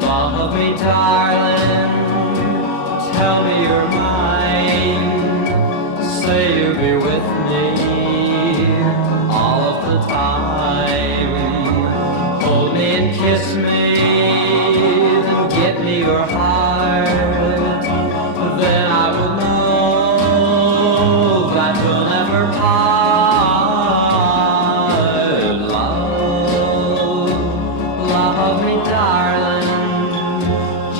Love me, darling, tell me you're mine. Say you'll be with me all of the time. Hold me and kiss me, then give me your heart. Then I will know that we'll never part. Love me, darling,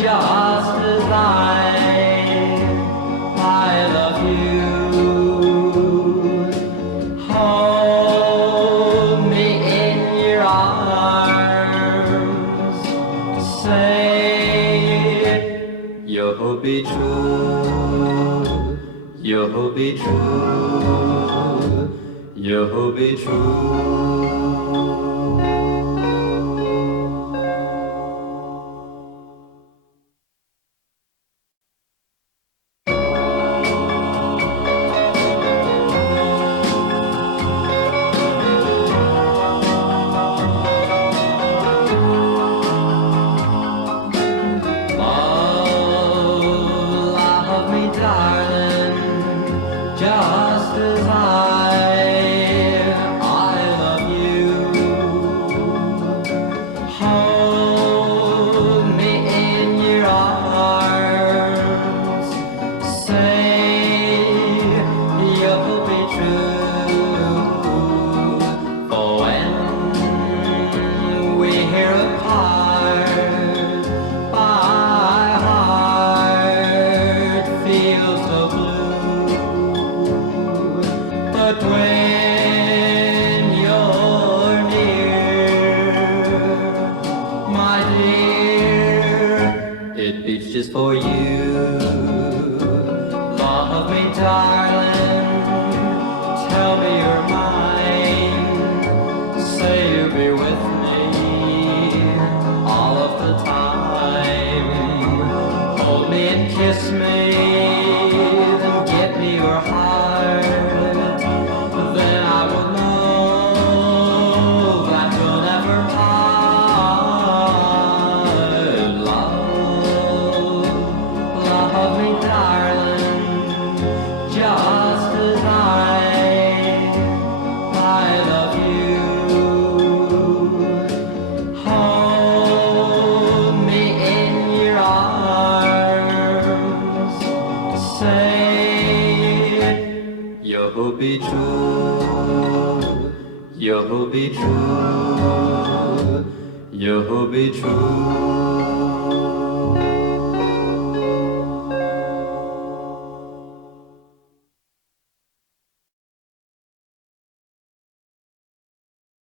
just as I love you. Hold me in your arms. Say you'll be true. You'll be true. You'll be true. Just as I love you. Hold me in your arms. Say you'll be true. For when we're apart, my heart feels so blue. But when you're near, my dear, it beats just for you. Love me, darling, tell me you're mine. Say you'll be with me all of the time. Hold me and kiss me, then give me your heart. Then I will know that we'll never part. Love me, darling, just as I love you. Hold me in your arms. Say you'll be true. You'll be true. You'll be true.